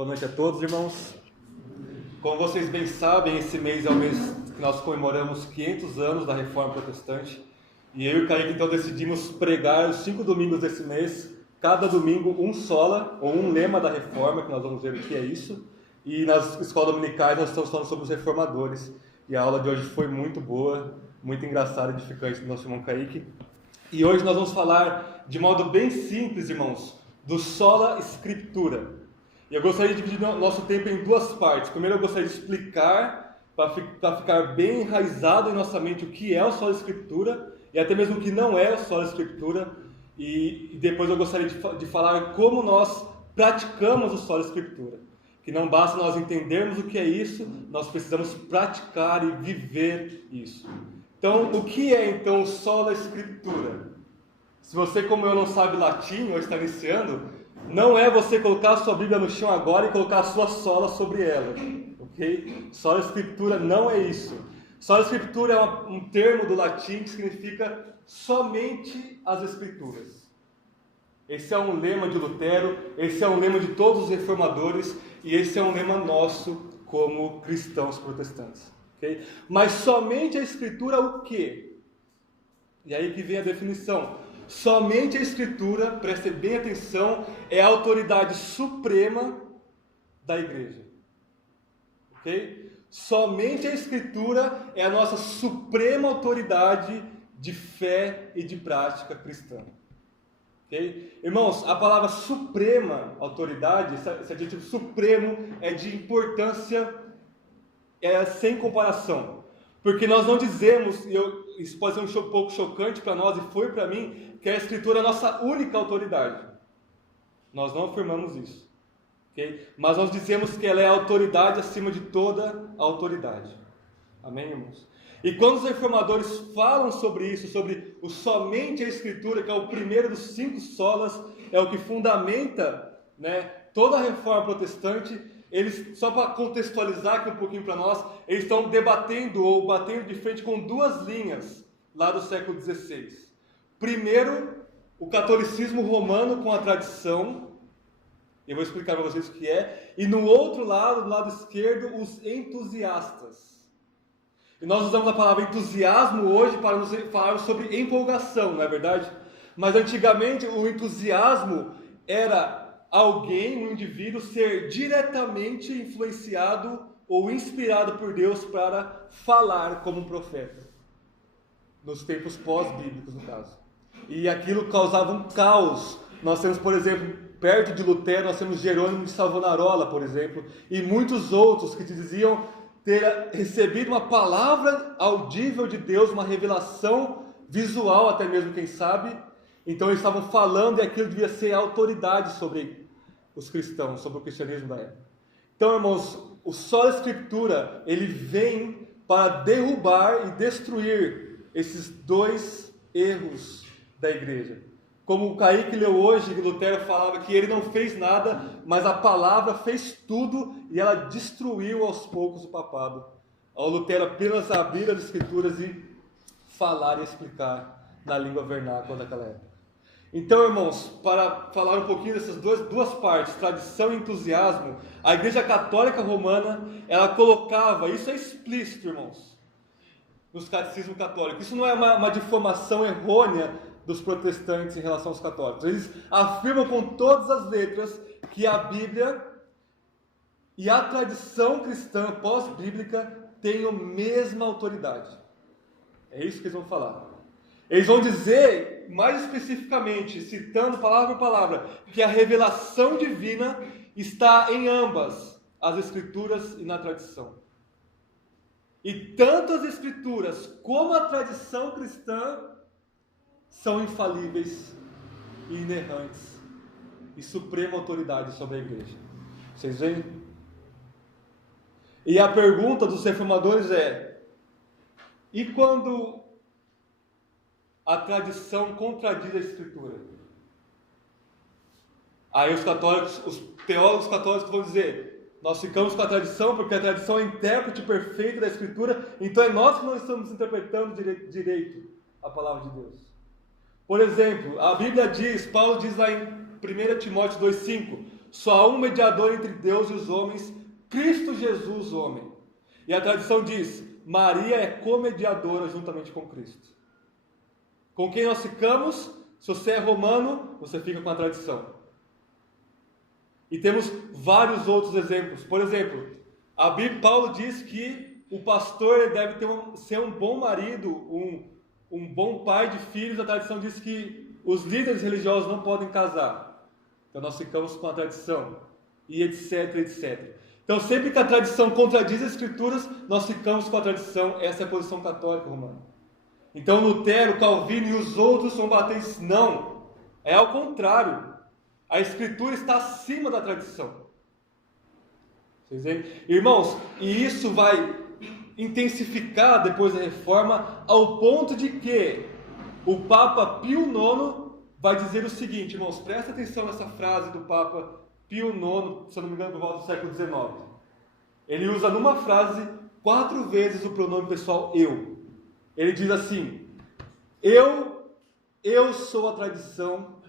Boa noite a todos, irmãos. Como vocês bem sabem, esse mês é o mês que nós comemoramos 500 anos da Reforma Protestante. E eu e o Kaique, então, decidimos pregar os 5 domingos desse mês, cada domingo um sola, ou um lema da Reforma, que nós vamos ver o que é isso. E nas escolas dominicais nós estamos falando sobre os reformadores. E a aula de hoje foi muito boa, muito engraçada e edificante do nosso irmão Kaique. E hoje nós vamos falar de modo bem simples, irmãos, do sola scriptura. E eu gostaria de dividir nosso tempo em duas partes. Primeiro eu gostaria de explicar, para ficar bem enraizado em nossa mente, o que é o sola escritura, e até mesmo o que não é o sola escritura. E depois eu gostaria de falar como nós praticamos o sola escritura. Que não basta nós entendermos o que é isso, nós precisamos praticar e viver isso. Então, o que é então sola escritura? Se você, como eu, não sabe latim ou está iniciando, não é você colocar a sua Bíblia no chão agora e colocar a sua sola sobre ela, ok? Sola escritura não é isso. Sola escritura é um termo do latim que significa somente as escrituras. Esse é um lema de Lutero, esse é um lema de todos os reformadores e esse é um lema nosso como cristãos protestantes. Okay? Mas somente a Escritura o quê? E aí que vem a definição. Somente a Escritura, prestem bem atenção, é a autoridade suprema da igreja. Ok? Somente a Escritura é a nossa suprema autoridade de fé e de prática cristã. Okay? Irmãos, a palavra suprema autoridade, esse adjetivo supremo é de importância sem comparação. Porque nós não dizemos, isso pode ser um pouco chocante para nós, e foi para mim, que a Escritura é a nossa única autoridade. Nós não afirmamos isso. Okay? Mas nós dizemos que ela é a autoridade acima de toda a autoridade. Amém, irmãos? E quando os reformadores falam sobre isso, sobre o somente a Escritura, que é o primeiro dos 5 solas, é o que fundamenta, toda a reforma protestante, eles, só para contextualizar aqui um pouquinho para nós, eles estão debatendo ou batendo de frente com 2 linhas lá do século XVI. Primeiro, o catolicismo romano com a tradição, eu vou explicar para vocês o que é, e no outro lado, do lado esquerdo, os entusiastas. E nós usamos a palavra entusiasmo hoje para nos falar sobre empolgação, não é verdade? Mas antigamente o entusiasmo era alguém, um indivíduo, ser diretamente influenciado ou inspirado por Deus para falar como um profeta. Nos tempos pós-bíblicos, no caso. E aquilo causava um caos. Nós temos, por exemplo, perto de Lutero, nós temos Jerônimo de Savonarola, por exemplo, e muitos outros que diziam ter recebido uma palavra audível de Deus, uma revelação visual até mesmo, quem sabe. Então eles estavam falando e aquilo devia ser autoridade sobre os cristãos, sobre o cristianismo da época. Então, irmãos, o sola escritura, ele vem para derrubar e destruir esses 2 erros da igreja. Como o Kaique leu hoje, que Lutero falava que ele não fez nada, mas a palavra fez tudo e ela destruiu aos poucos o papado. Ao Lutero apenas abrir as escrituras e falar e explicar na língua vernácula daquela época. Então, irmãos, para falar um pouquinho dessas duas partes, tradição e entusiasmo, a Igreja Católica Romana, ela colocava, isso é explícito, irmãos, nos catecismos católicos. Isso não é uma difamação errônea dos protestantes em relação aos católicos. Eles afirmam com todas as letras que a Bíblia e a tradição cristã pós-bíblica têm a mesma autoridade. É isso que eles vão falar. Eles vão dizer, mais especificamente, citando palavra por palavra, que a revelação divina está em ambas, as Escrituras e na tradição. E tanto as Escrituras como a tradição cristã são infalíveis e inerrantes e suprema autoridade sobre a igreja. Vocês veem? E a pergunta dos reformadores é: e quando a tradição contradiz a Escritura? Aí os teólogos católicos vão dizer: nós ficamos com a tradição porque a tradição é intérprete perfeito da Escritura, então é nós que não estamos interpretando direito a palavra de Deus. Por exemplo, a Bíblia diz, Paulo diz lá em 1 Timóteo 2,5: Só há um mediador entre Deus e os homens, Cristo Jesus, homem. E a tradição diz, Maria é comediadora juntamente com Cristo. Com quem nós ficamos? Se você é romano, você fica com a tradição. E temos vários outros exemplos. Por exemplo, Paulo diz que o pastor deve ser um bom marido, um bom pai de filhos. A tradição diz que os líderes religiosos não podem casar. Então nós ficamos com a tradição. E etc, etc. Então sempre que a tradição contradiz as escrituras, nós ficamos com a tradição. Essa é a posição católica romana. Então Lutero, Calvino e os outros vão bater isso. Não. É ao contrário. A escritura está acima da tradição. Vocês veem? Irmãos, e isso vai intensificar depois da reforma, ao ponto de que o Papa Pio IX vai dizer o seguinte, irmãos, presta atenção nessa frase do Papa Pio IX, se eu não me engano, por volta do século XIX. Ele usa numa frase 4 vezes o pronome pessoal eu. Ele diz assim, eu sou a tradição,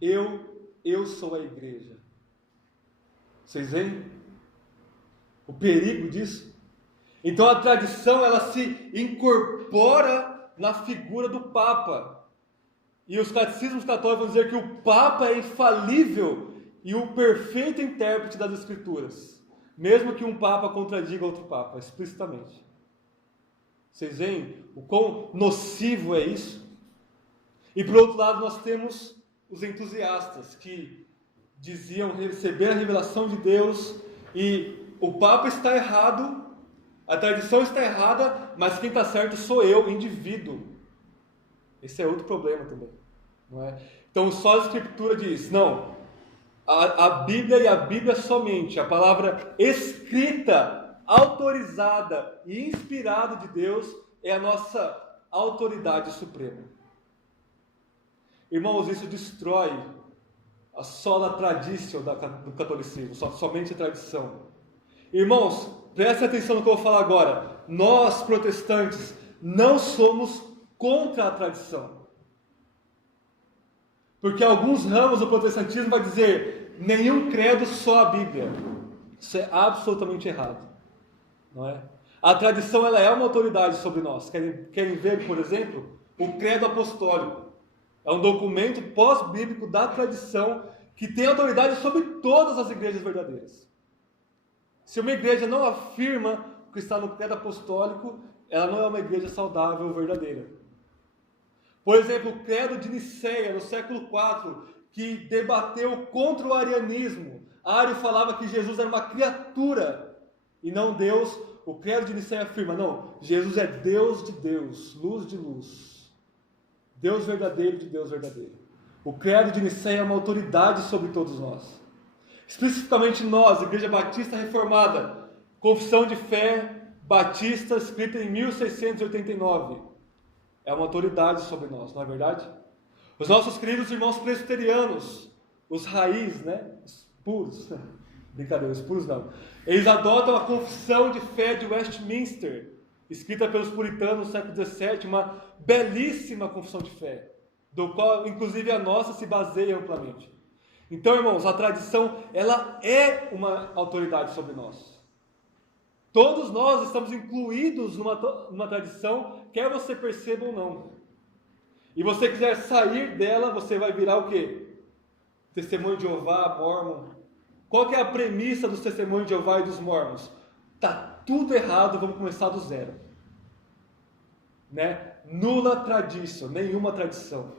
eu sou a igreja. Vocês veem o perigo disso? Então a tradição, ela se incorpora na figura do Papa. E os catecismos católicos vão dizer que o Papa é infalível e o perfeito intérprete das Escrituras. Mesmo que um Papa contradiga outro Papa, explicitamente. Vocês veem o quão nocivo é isso? E por outro lado nós temos os entusiastas que diziam receber a revelação de Deus e o Papa está errado, a tradição está errada, mas quem está certo sou eu, indivíduo. Esse é outro problema também, não é? Então só a Escritura diz, não, a Bíblia e a Bíblia somente, a palavra escrita, autorizada e inspirada de Deus é a nossa autoridade suprema. Irmãos, isso destrói a sola tradição do catolicismo, somente a tradição. Irmãos, prestem atenção no que eu vou falar agora. Nós, protestantes, não somos contra a tradição. Porque alguns ramos do protestantismo vão dizer, nenhum credo, só a Bíblia. Isso é absolutamente errado. Não é? A tradição, ela é uma autoridade sobre nós. Querem ver, por exemplo, o credo apostólico. É um documento pós-bíblico da tradição que tem autoridade sobre todas as igrejas verdadeiras. Se uma igreja não afirma o que está no credo apostólico, ela não é uma igreja saudável ou verdadeira. Por exemplo, o credo de Nicéia, no século IV, que debateu contra o arianismo. Ário falava que Jesus era uma criatura e não Deus. O credo de Nicéia afirma, não, Jesus é Deus de Deus, luz de luz. Deus verdadeiro de Deus verdadeiro. O credo de Nicéia é uma autoridade sobre todos nós. Especificamente nós, Igreja Batista Reformada, Confissão de Fé Batista, escrita em 1689. É uma autoridade sobre nós, não é verdade? Os nossos queridos irmãos presbiterianos, os raiz, né? Os puros, brincadeira, os puros não. Eles adotam a Confissão de Fé de Westminster, escrita pelos puritanos no século XVII, uma belíssima confissão de fé, do qual, inclusive, a nossa se baseia amplamente. Então, irmãos, a tradição, ela é uma autoridade sobre nós. Todos nós estamos incluídos numa tradição, quer você perceba ou não. E você quiser sair dela, você vai virar o quê? Testemunho de Jeová, Mormon. Qual que é a premissa dos testemunhos de Jeová e dos Mormons? Está tudo errado, vamos começar do zero. Né? Nula tradição, nenhuma tradição.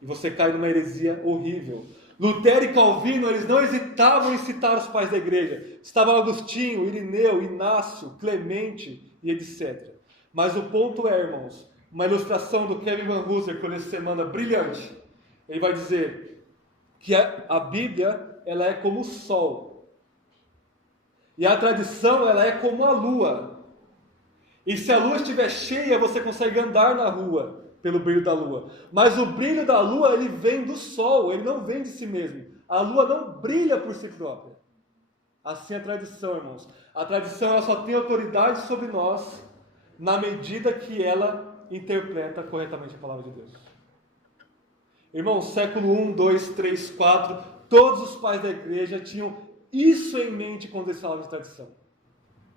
E você cai numa heresia horrível. Lutero e Calvino, eles não hesitavam em citar os pais da igreja. Estavam Agostinho, Irineu, Inácio, Clemente e etc. Mas o ponto é, irmãos, uma ilustração do Kevin Van Hooser, que eu li essa semana, brilhante. Ele vai dizer que a Bíblia, ela é como o sol. E a tradição, ela é como a lua. E se a lua estiver cheia, você consegue andar na rua pelo brilho da lua. Mas o brilho da lua, ele vem do sol, ele não vem de si mesmo. A lua não brilha por si própria. Assim é a tradição, irmãos. A tradição, ela só tem autoridade sobre nós na medida que ela interpreta corretamente a palavra de Deus. Irmãos, século 1, 2, 3, 4, todos os pais da igreja tinham isso em mente quando eles falavam de tradição.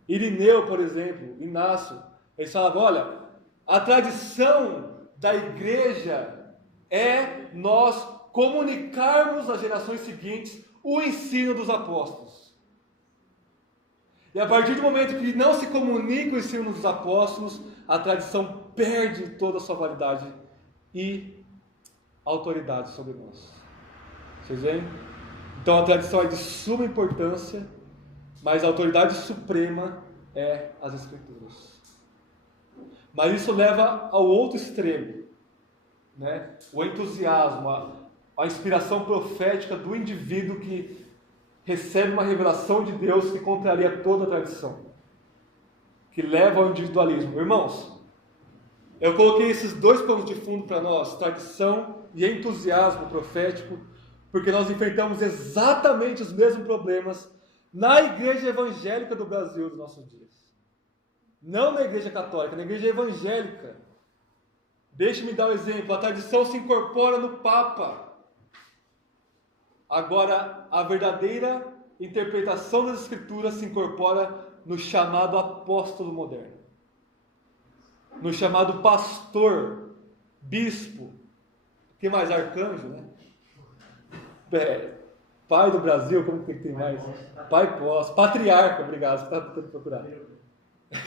Irineu, por exemplo, Inácio, eles falavam, olha, a tradição da igreja é nós comunicarmos às gerações seguintes o ensino dos apóstolos. E a partir do momento que não se comunica o ensino dos apóstolos, a tradição perde toda a sua validade e autoridade sobre nós. Vocês veem? Então a tradição é de suma importância, mas a autoridade suprema é as Escrituras. Mas isso leva ao outro extremo, né? O entusiasmo, a inspiração profética do indivíduo que recebe uma revelação de Deus que contraria toda a tradição, que leva ao individualismo. Irmãos, eu coloquei esses dois panos de fundo para nós, tradição e entusiasmo profético, porque nós enfrentamos exatamente os mesmos problemas na igreja evangélica do Brasil dos nossos dias. Não na igreja católica, na igreja evangélica. Deixe-me dar um exemplo. A tradição se incorpora no Papa. Agora, a verdadeira interpretação das Escrituras se incorpora no chamado apóstolo moderno. No chamado pastor, bispo, que mais? Arcanjo, né? Pai do Brasil, como que tem mais? Pai posso. Patriarca, obrigado, você está tentando procurar.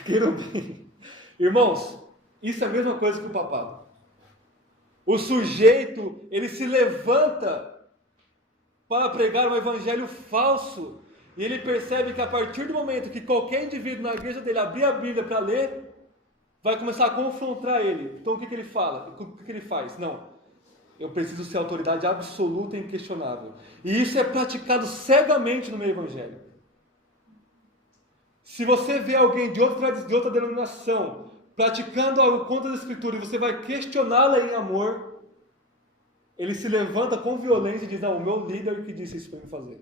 Querubim. Irmãos, isso é a mesma coisa que o papado. O sujeito, ele se levanta para pregar um evangelho falso, e ele percebe que a partir do momento que qualquer indivíduo na igreja dele abrir a Bíblia para ler, vai começar a confrontar ele. Então o que ele fala? O que ele faz? Não, eu preciso ser autoridade absoluta e inquestionável. E isso é praticado cegamente no meio evangélico. Se você vê alguém de outra denominação praticando algo contra a Escritura e você vai questioná-la em amor, ele se levanta com violência e diz, não, o meu líder que disse isso para mim fazer.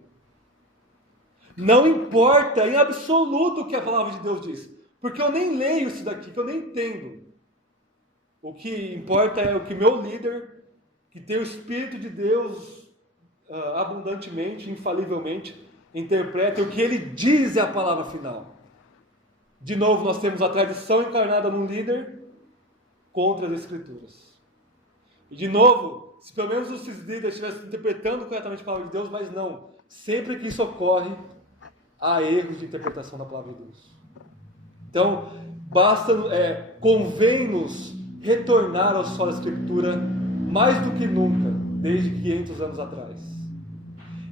Não importa em absoluto o que a palavra de Deus diz, porque eu nem leio isso daqui, que eu nem entendo. O que importa é o que meu líder, que tem o Espírito de Deus abundantemente, infalivelmente, interpreta, e o que ele diz é a palavra final. De novo, nós temos a tradição encarnada no líder contra as Escrituras. E de novo, se pelo menos os líderes estivessem interpretando corretamente a palavra de Deus, mas não. Sempre que isso ocorre, há erros de interpretação da palavra de Deus. Então, convém-nos retornar ao solo da Escritura mais do que nunca, desde 500 anos atrás.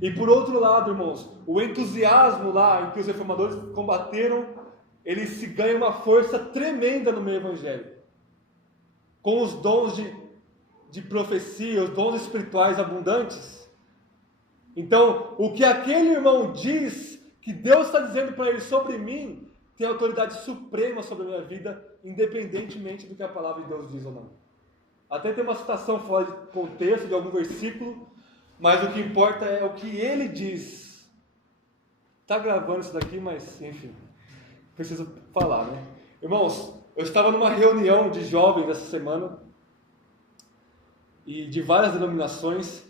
E por outro lado, irmãos, o entusiasmo lá em que os reformadores combateram, ele se ganha uma força tremenda no meio evangélico. Com os dons de profecia, os dons espirituais abundantes. Então, o que aquele irmão diz, que Deus está dizendo para ele sobre mim, tem autoridade suprema sobre a minha vida, independentemente do que a palavra de Deus diz ou não. Até tem uma citação fora de contexto de algum versículo, mas o que importa é o que ele diz. Está gravando isso daqui, mas enfim, preciso falar, né? Irmãos, eu estava numa reunião de jovens essa semana, e de várias denominações,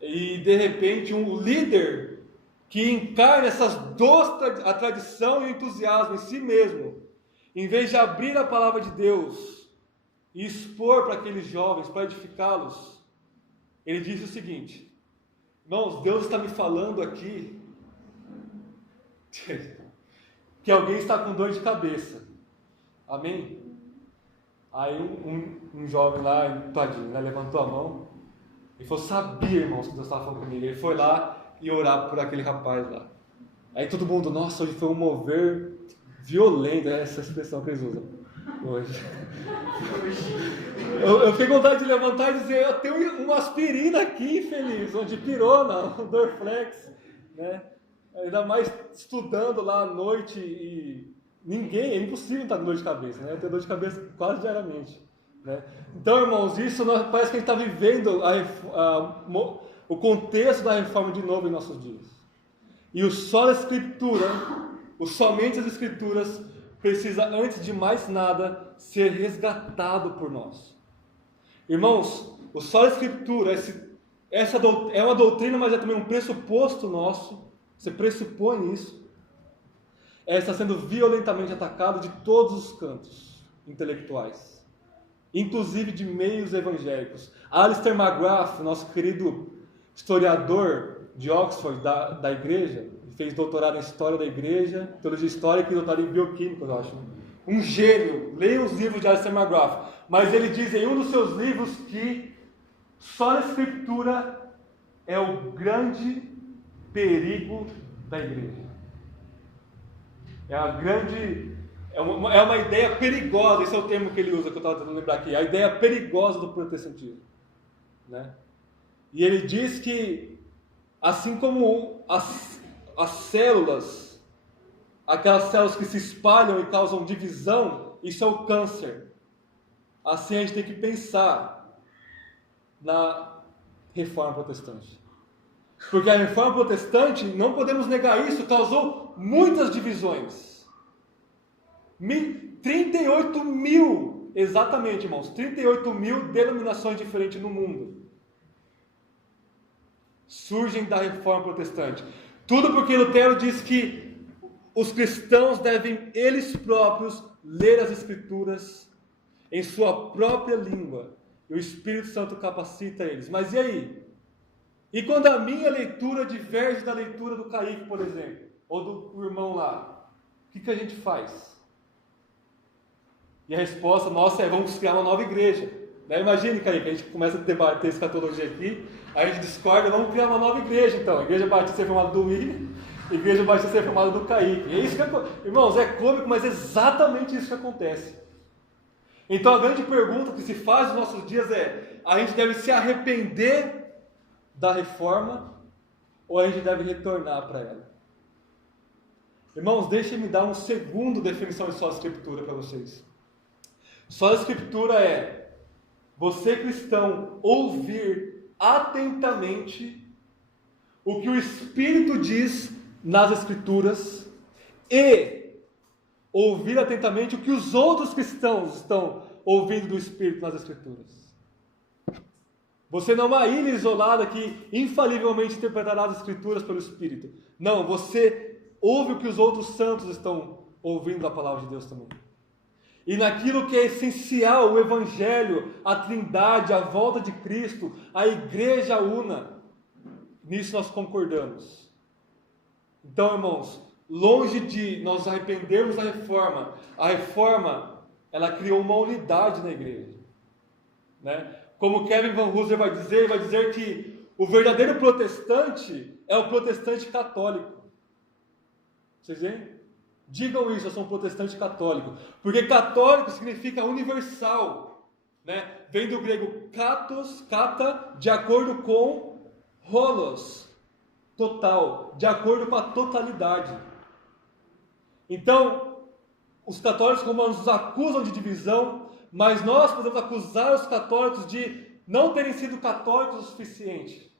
e de repente um líder que encarna essas duas, a tradição e o entusiasmo em si mesmo, em vez de abrir a palavra de Deus e expor para aqueles jovens, para edificá-los, ele disse o seguinte: irmãos, Deus está me falando aqui que alguém está com dor de cabeça. Amém? Aí um jovem lá, tadinho, né, levantou a mão e falou: sabia, irmãos, que Deus estava falando comigo. Ele foi lá e orar por aquele rapaz lá. Aí todo mundo, nossa, hoje foi um mover violento, essa expressão que eles usam hoje. Eu fiquei com vontade de levantar e dizer: eu tenho uma aspirina aqui, infeliz, onde pirona, um Dorflex, né? Ainda mais estudando lá à noite e ninguém, é impossível estar com dor de cabeça, né? Eu tenho dor de cabeça quase diariamente, né? Então, irmãos, isso parece que a gente está vivendo o contexto da reforma de novo em nossos dias. E o só da Escritura, o somente as Escrituras, precisa, antes de mais nada, ser resgatado por nós. Irmãos, o só da Escritura, é uma doutrina, mas é também um pressuposto nosso, você pressupõe isso, está sendo violentamente atacado de todos os cantos intelectuais, inclusive de meios evangélicos. Alistair McGrath, nosso querido historiador de Oxford, da igreja, fez doutorado em História da Igreja, Teologia Histórica e doutorado em Bioquímica, eu acho. Um gênio, leia os livros de Alistair McGrath, mas ele diz em um dos seus livros que só a Escritura é o grande perigo da igreja. É uma ideia perigosa, esse é o termo que ele usa, que eu estava tentando lembrar aqui, a ideia perigosa do protestantismo. Né? E ele diz que, assim como as células, aquelas células que se espalham e causam divisão, isso é o câncer. Assim a gente tem que pensar na reforma protestante. Porque a reforma protestante, não podemos negar isso, causou muitas divisões. 38 mil, exatamente, irmãos, 38 mil denominações diferentes no mundo surgem da reforma protestante. Tudo porque Lutero diz que os cristãos devem, eles próprios, ler as Escrituras em sua própria língua. E o Espírito Santo capacita eles. Mas e aí? E quando a minha leitura diverge da leitura do Kaique, por exemplo, ou do irmão lá, o que a gente faz? E a resposta nossa é: vamos criar uma nova igreja. Né? Imagine, Kaique, a gente começa a debater escatologia aqui, a gente discorda, vamos criar uma nova igreja então. Igreja Batista Reformada do William, Igreja Batista Reformada do Kaique. É isso que, irmãos, é cômico, mas é exatamente isso que acontece. Então a grande pergunta que se faz nos nossos dias é: a gente deve se arrepender da reforma ou a gente deve retornar para ela? Irmãos, deixem-me dar uma segunda definição de sola escritura para vocês. Sola escritura é você, cristão, ouvir atentamente o que o Espírito diz nas Escrituras e ouvir atentamente o que os outros cristãos estão ouvindo do Espírito nas Escrituras. Você não é uma ilha isolada que infalivelmente interpretará as Escrituras pelo Espírito. Não, você ouve o que os outros santos estão ouvindo da palavra de Deus também. E naquilo que é essencial, o Evangelho, a Trindade, a volta de Cristo, a Igreja una, nisso nós concordamos. Então, irmãos, longe de nós arrependermos da reforma, a reforma, ela criou uma unidade na igreja. Né? Como Kevin Van Hooser vai dizer que o verdadeiro protestante é o protestante católico. Vocês veem? Digam isso, eu sou um protestante católico. Porque católico significa universal. Né? Vem do grego katos, kata, de acordo com holos, total, de acordo com a totalidade. Então, os católicos romanos nos acusam de divisão, mas nós podemos acusar os católicos de não terem sido católicos o suficiente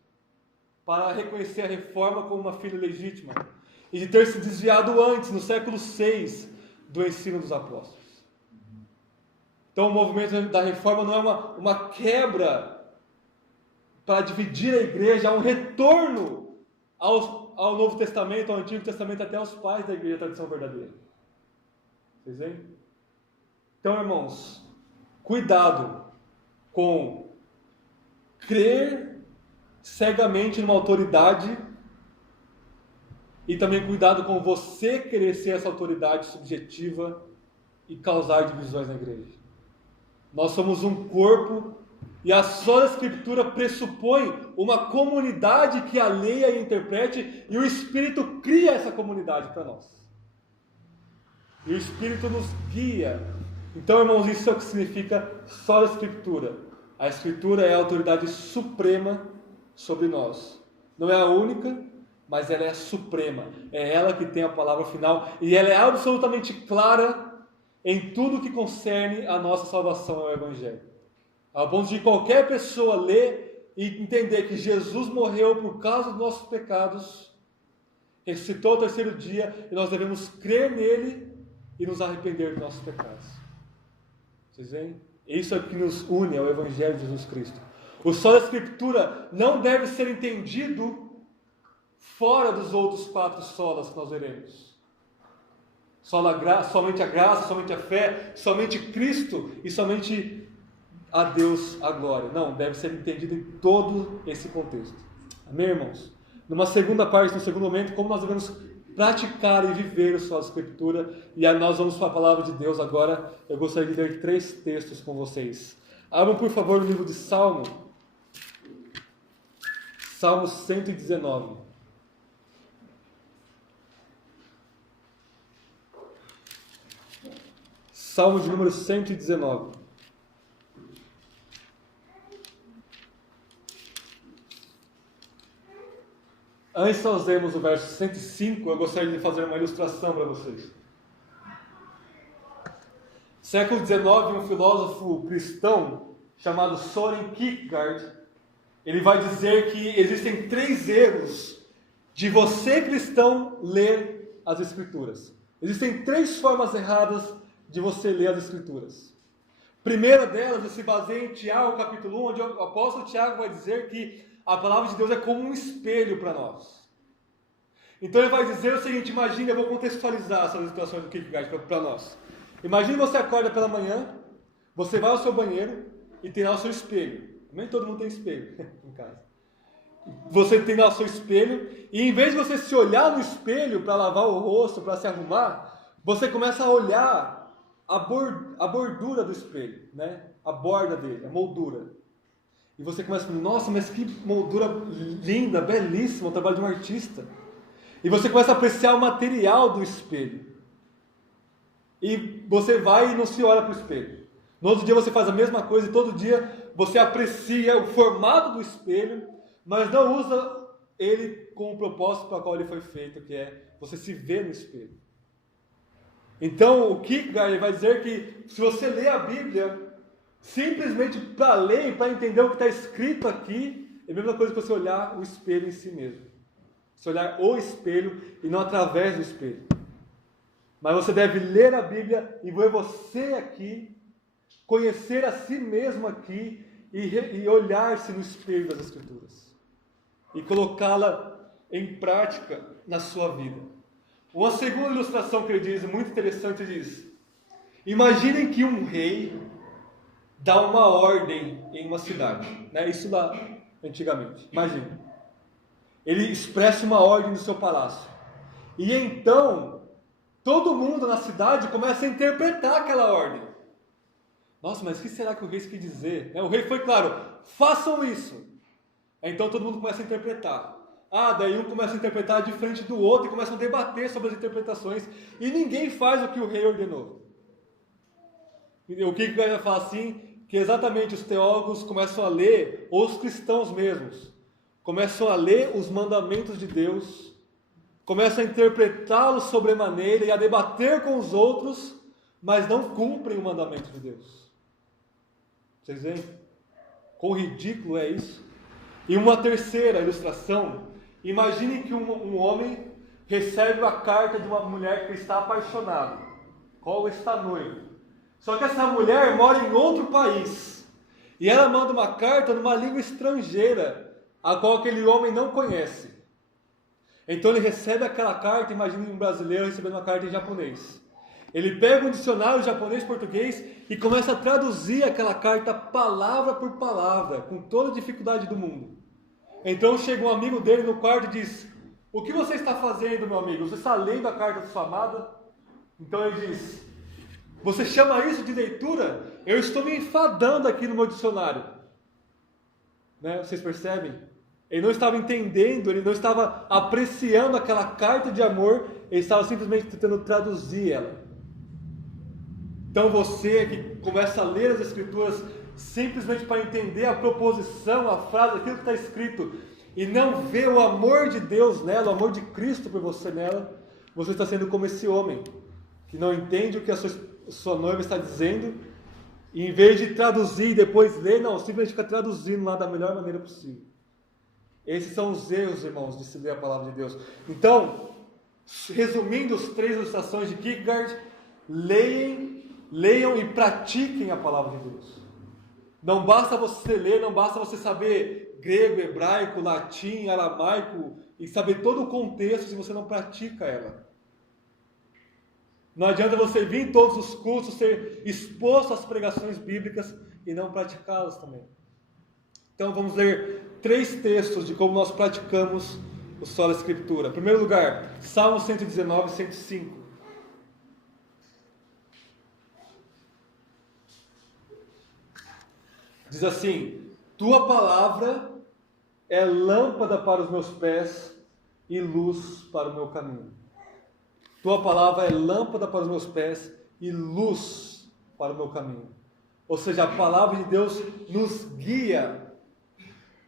para reconhecer a reforma como uma filha legítima e de ter se desviado antes, no século VI, do ensino dos apóstolos. Então o movimento da reforma não é uma quebra para dividir a igreja, há um retorno ao Novo Testamento, ao Antigo Testamento, até aos pais da igreja, a tradição verdadeira. Vocês veem? Então, irmãos, cuidado com crer cegamente numa autoridade e também cuidado com você querer ser essa autoridade subjetiva e causar divisões na igreja. Nós somos um corpo e a sola Escritura pressupõe uma comunidade que a leia e interprete, e o Espírito cria essa comunidade para nós. E o Espírito nos guia. Então, irmãos, isso é o que significa sola Escritura. A Escritura é a autoridade suprema sobre nós. Não é a única, mas ela é a suprema. É ela que tem a palavra final, e ela é absolutamente clara em tudo que concerne a nossa salvação ao Evangelho. Ao ponto de qualquer pessoa ler e entender que Jesus morreu por causa dos nossos pecados, ressuscitou ao terceiro dia, e nós devemos crer nele e nos arrepender dos nossos pecados. Vocês veem? Isso é o que nos une ao Evangelho de Jesus Cristo. O só da Escritura não deve ser entendido fora dos outros 4 solas que nós veremos. Somente a graça, somente a fé, somente Cristo e somente a Deus a glória. Não, deve ser entendido em todo esse contexto. Amém, irmãos? Numa segunda parte, no segundo momento, como nós devemos praticar e viver o só da Escritura. E aí nós vamos para a palavra de Deus agora. Eu gostaria de ler 3 textos com vocês. Abram, por favor, o livro de Salmo. Salmo 119. Salmo de número 119. Antes de nós lermos o verso 105, eu gostaria de fazer uma ilustração para vocês. Século XIX, um filósofo cristão chamado Søren Kierkegaard, ele vai dizer que existem 3 erros de você, cristão, ler as Escrituras. Existem 3 formas erradas de você ler as Escrituras. Primeira delas se baseia em Tiago, capítulo 1, onde o apóstolo Tiago vai dizer que a palavra de Deus é como um espelho para nós. Então ele vai dizer o seguinte, imagine, eu vou contextualizar essas situações do Kierkegaard para nós. Imagine você acorda pela manhã, você vai ao seu banheiro e tem lá o seu espelho. Nem todo mundo tem espelho em casa. Você tem lá o seu espelho e em vez de você se olhar no espelho para lavar o rosto, para se arrumar, você começa a olhar a bordura do espelho, né? A borda dele, a moldura. E você começa a falar, nossa, mas que moldura linda, belíssima, o trabalho de um artista. E você começa a apreciar o material do espelho. E você vai e não se olha para o espelho. No outro dia você faz a mesma coisa e todo dia você aprecia o formato do espelho, mas não usa ele com o propósito para o qual ele foi feito, que é você se ver no espelho. Então o Kierkegaard vai dizer que se você lê a Bíblia simplesmente para ler e para entender o que está escrito aqui, é a mesma coisa que você olhar o espelho em si mesmo. Você olhar o espelho e não através do espelho. Mas você deve ler a Bíblia e ver você aqui, conhecer a si mesmo aqui e olhar-se no espelho das Escrituras. E colocá-la em prática na sua vida. Uma segunda ilustração que ele diz, muito interessante, diz: imaginem que um rei dá uma ordem em uma cidade, né? Isso lá antigamente, imagine. Ele expressa uma ordem no seu palácio. E então, todo mundo na cidade começa a interpretar aquela ordem. Nossa, mas o que será que o rei quis dizer? O rei foi claro, façam isso. Então todo mundo começa a interpretar. Daí um começa a interpretar diferente do outro e começam a debater sobre as interpretações. E ninguém faz o que o rei ordenou. O que vai falar assim? Que exatamente os teólogos começam a ler, ou os cristãos mesmos, começam a ler os mandamentos de Deus, começam a interpretá-los sobremaneira e a debater com os outros, mas não cumprem o mandamento de Deus. Vocês veem? Quão ridículo é isso? E uma terceira ilustração, imagine que um homem recebe a carta de uma mulher que está apaixonada, qual está noivo. Só que essa mulher mora em outro país, e ela manda uma carta numa língua estrangeira, a qual aquele homem não conhece. Então ele recebe aquela carta, imagine um brasileiro recebendo uma carta em japonês. Ele pega um dicionário japonês-português e começa a traduzir aquela carta palavra por palavra, com toda a dificuldade do mundo. Então chega um amigo dele no quarto e diz: o que você está fazendo, meu amigo? Você está lendo a carta de sua amada? Então ele diz: você chama isso de leitura? Eu estou me enfadando aqui no meu dicionário. Né? Vocês percebem? Ele não estava entendendo, ele não estava apreciando aquela carta de amor, ele estava simplesmente tentando traduzir ela. Então você que começa a ler as Escrituras simplesmente para entender a proposição, a frase, aquilo que está escrito, e não vê o amor de Deus nela, o amor de Cristo por você nela, você está sendo como esse homem, que não entende o que a sua noiva está dizendo, e em vez de traduzir e depois ler, não, simplesmente fica traduzindo lá da melhor maneira possível. Esses são os erros, irmãos, de se ler a palavra de Deus. Então, resumindo as 3 ilustrações de Kierkegaard, leiam e pratiquem a palavra de Deus. Não basta você ler, não basta você saber grego, hebraico, latim, aramaico e saber todo o contexto se você não pratica ela. Não adianta você vir em todos os cursos, ser exposto às pregações bíblicas e não praticá-las também. Então vamos ler 3 textos de como nós praticamos o solo Escritura. Em primeiro lugar, Salmo 119, 105. Diz assim: Tua palavra é lâmpada para os meus pés e luz para o meu caminho. Tua palavra é lâmpada para os meus pés e luz para o meu caminho. Ou seja, a palavra de Deus nos guia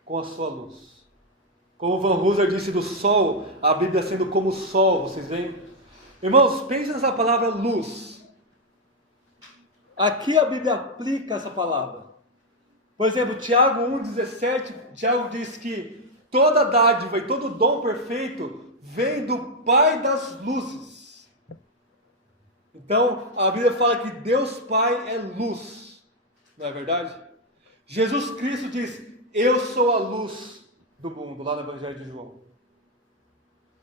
com a sua luz. Como o Van Hooser disse do sol, a Bíblia sendo como o sol, vocês veem? Irmãos, pensem nessa palavra luz. Aqui a Bíblia aplica essa palavra. Por exemplo, Tiago 1,17, Tiago diz que toda dádiva e todo dom perfeito vem do Pai das luzes. Então, a Bíblia fala que Deus Pai é luz, não é verdade? Jesus Cristo diz: eu sou a luz do mundo, lá no Evangelho de João.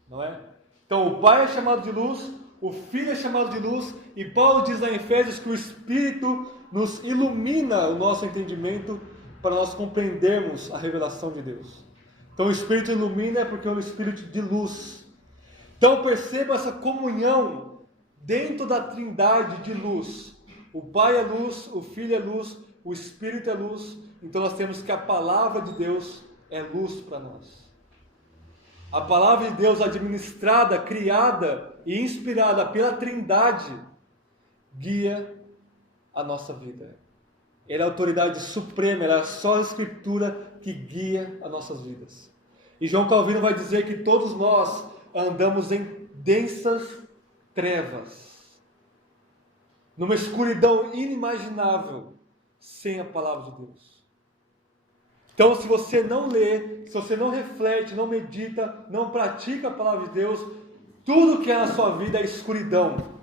Não é? Então, o Pai é chamado de luz, o Filho é chamado de luz, e Paulo diz lá em Efésios que o Espírito nos ilumina o nosso entendimento para nós compreendermos a revelação de Deus. Então, o Espírito ilumina porque é um Espírito de luz. Então, perceba essa comunhão dentro da trindade de luz. O Pai é luz, o Filho é luz, o Espírito é luz. Então, nós temos que a palavra de Deus é luz para nós. A palavra de Deus administrada, criada e inspirada pela Trindade guia a nossa vida. Ela é a autoridade suprema, ela é só a Escritura que guia as nossas vidas. E João Calvino vai dizer que todos nós andamos em densas trevas, numa escuridão inimaginável, sem a palavra de Deus. Então, se você não lê, se você não reflete, não medita, não pratica a palavra de Deus, tudo que é na sua vida é escuridão.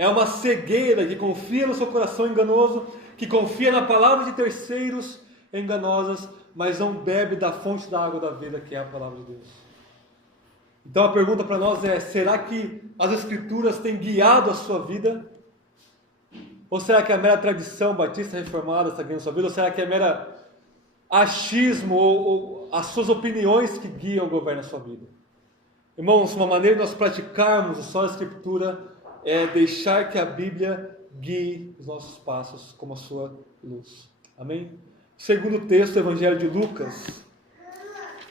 É uma cegueira que confia no seu coração enganoso, que confia na palavra de terceiros enganosas, mas não bebe da fonte da água da vida, que é a palavra de Deus. Então a pergunta para nós é: será que as Escrituras têm guiado a sua vida? Ou será que é a mera tradição batista reformada está guiando a sua vida? Ou será que é mera achismo ou as suas opiniões que guiam o governo da sua vida? Irmãos, uma maneira de nós praticarmos só a Escritura é deixar que a Bíblia guie os nossos passos como a sua luz. Amém? Segundo texto, o Evangelho de Lucas,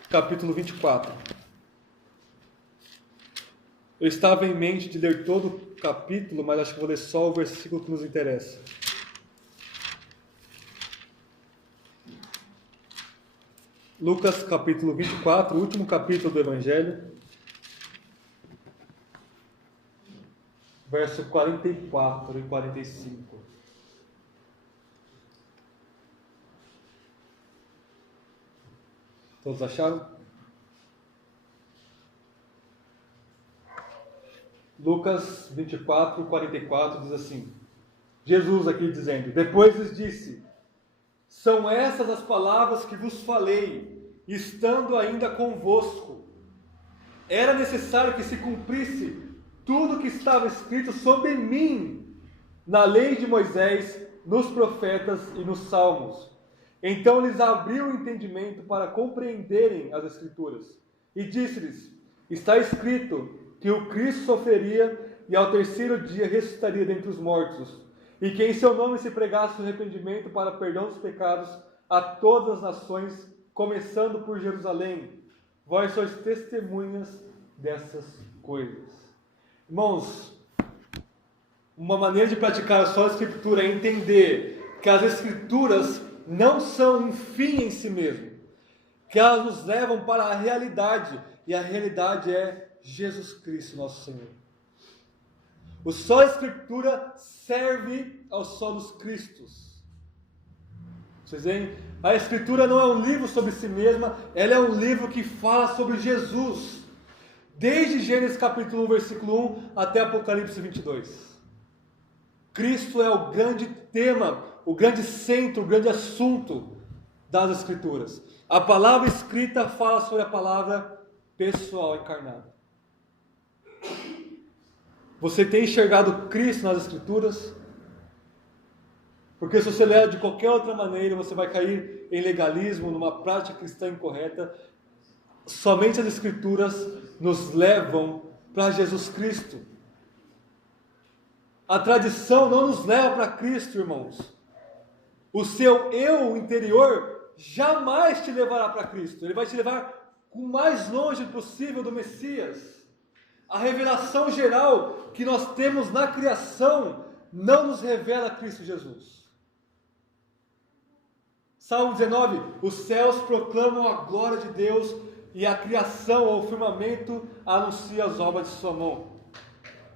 capítulo 24. Eu estava em mente de ler todo o capítulo, mas acho que vou ler só o versículo que nos interessa. Lucas capítulo 24, o último capítulo do Evangelho, verso 44 e 45. Todos acharam? Lucas 24, 44 diz assim: Jesus aqui dizendo: depois lhes disse: são essas as palavras que vos falei, estando ainda convosco. Era necessário que se cumprisse tudo o que estava escrito sobre mim, na lei de Moisés, nos profetas e nos salmos. Então lhes abriu o entendimento para compreenderem as Escrituras. E disse-lhes: está escrito que o Cristo sofreria e ao terceiro dia ressuscitaria dentre os mortos, e que em seu nome se pregasse o arrependimento para perdão dos pecados a todas as nações, começando por Jerusalém. Vós sois testemunhas dessas coisas. Irmãos, uma maneira de praticar só a Escritura é entender que as Escrituras não são um fim em si mesmo, que elas nos levam para a realidade, e a realidade é Jesus Cristo, nosso Senhor. O só a Escritura serve aos solos Cristos. Vocês veem? A Escritura não é um livro sobre si mesma, ela é um livro que fala sobre Jesus, desde Gênesis capítulo 1, versículo 1 até Apocalipse 22. Cristo é o grande tema, o grande centro, o grande assunto das Escrituras. A palavra escrita fala sobre a palavra pessoal encarnada. Você tem enxergado Cristo nas Escrituras? Porque se você ler de qualquer outra maneira, você vai cair em legalismo, numa prática cristã incorreta. Somente as Escrituras nos levam para Jesus Cristo. A tradição não nos leva para Cristo, irmãos. O seu eu interior jamais te levará para Cristo. Ele vai te levar o mais longe possível do Messias. A revelação geral que nós temos na criação não nos revela Cristo Jesus. Salmo 19, os céus proclamam a glória de Deus e a criação, ou o firmamento, anuncia as obras de sua mão.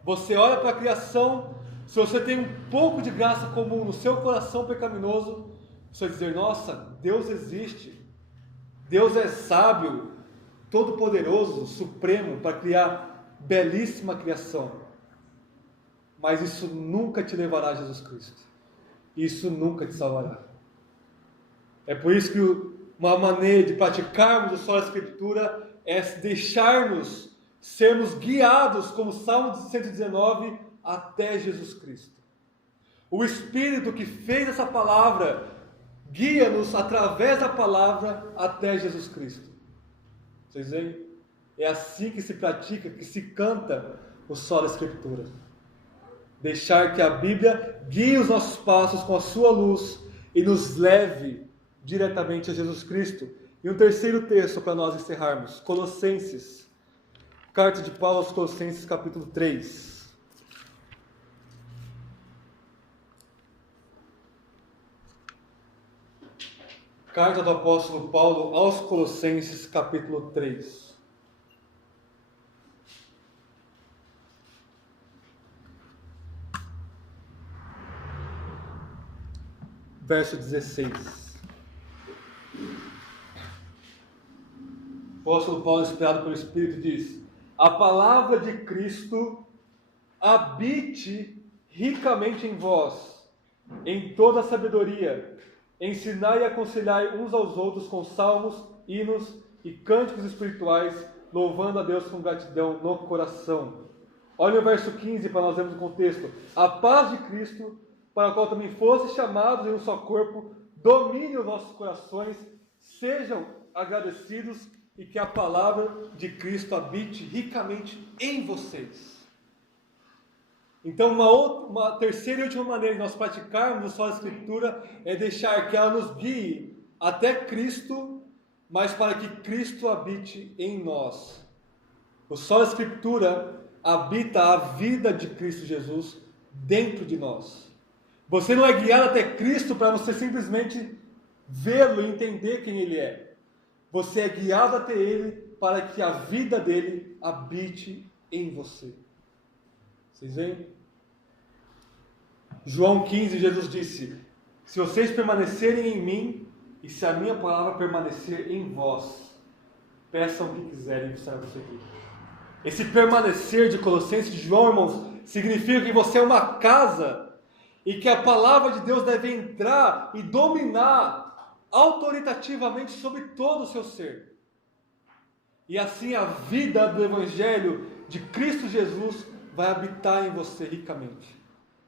Você olha para a criação, se você tem um pouco de graça comum no seu coração pecaminoso, você vai dizer, nossa, Deus existe. Deus é sábio, todo-poderoso, supremo, para criar belíssima criação. Mas isso nunca te levará a Jesus Cristo. Isso nunca te salvará. É por isso que uma maneira de praticarmos o só a Escritura é deixar-nos sermos guiados, como Salmo 119, até Jesus Cristo. O Espírito que fez essa palavra guia-nos através da palavra até Jesus Cristo. Vocês veem? É assim que se pratica, que se canta o só da Escritura. Deixar que a Bíblia guie os nossos passos com a sua luz e nos leve diretamente a Jesus Cristo. E um terceiro texto para nós encerrarmos, Colossenses, carta de Paulo aos Colossenses, capítulo 3. Carta do apóstolo Paulo aos Colossenses, capítulo 3. Verso 16. O apóstolo Paulo, inspirado pelo Espírito, diz: a palavra de Cristo habite ricamente em vós, em toda a sabedoria, ensinai e aconselhai uns aos outros com salmos, hinos e cânticos espirituais, louvando a Deus com gratidão no coração. Olha o verso 15 para nós vermos o contexto. A paz de Cristo, para a qual também fosse chamados em um só corpo, domine os vossos corações, sejam agradecidos e que a palavra de Cristo habite ricamente em vocês. Então, uma terceira e última maneira de nós praticarmos só a Escritura é deixar que ela nos guie até Cristo, mas para que Cristo habite em nós. O só a Escritura habita a vida de Cristo Jesus dentro de nós. Você não é guiado até Cristo para você simplesmente vê-lo e entender quem Ele é. Você é guiado até Ele para que a vida dele habite em você. Vocês veem? João 15, Jesus disse: se vocês permanecerem em mim e se a minha palavra permanecer em vós, peçam o que quiserem e será concedido. Esse permanecer de Colossenses, de João, irmãos, significa que você é uma casa e que a palavra de Deus deve entrar e dominar autoritativamente sobre todo o seu ser. E assim a vida do Evangelho de Cristo Jesus vai habitar em você ricamente.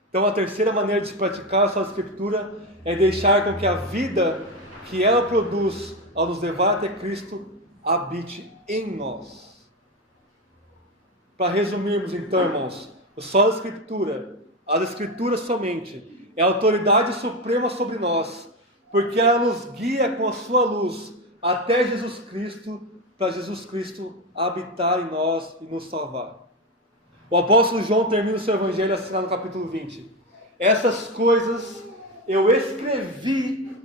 Então a terceira maneira de se praticar a sua Escritura é deixar com que a vida que ela produz ao nos levar até Cristo habite em nós. Para resumirmos então, irmãos, só a Escritura, as Escrituras somente, é a autoridade suprema sobre nós, porque ela nos guia com a sua luz até Jesus Cristo, para Jesus Cristo habitar em nós e nos salvar. O apóstolo João termina o seu evangelho assim lá no capítulo 20. Essas coisas eu escrevi,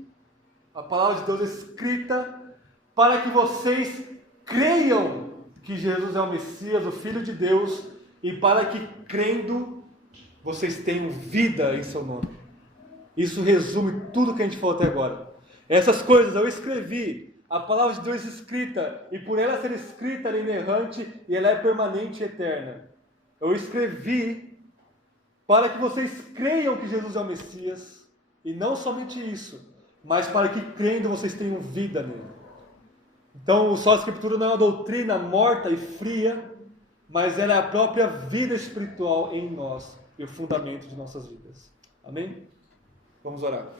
a palavra de Deus escrita, para que vocês creiam que Jesus é o Messias, o Filho de Deus, e para que, crendo, vocês tenham vida em seu nome. Isso resume tudo que a gente falou até agora. Essas coisas eu escrevi, a palavra de Deus escrita, e por ela ser escrita, ela é inerrante e ela é permanente e eterna. Eu escrevi para que vocês creiam que Jesus é o Messias, E não somente isso, mas para que crendo vocês tenham vida nele. Então, só a Escritura não é uma doutrina morta e fria, mas ela é a própria vida espiritual em nós e o fundamento de nossas vidas. Amém? Vamos orar.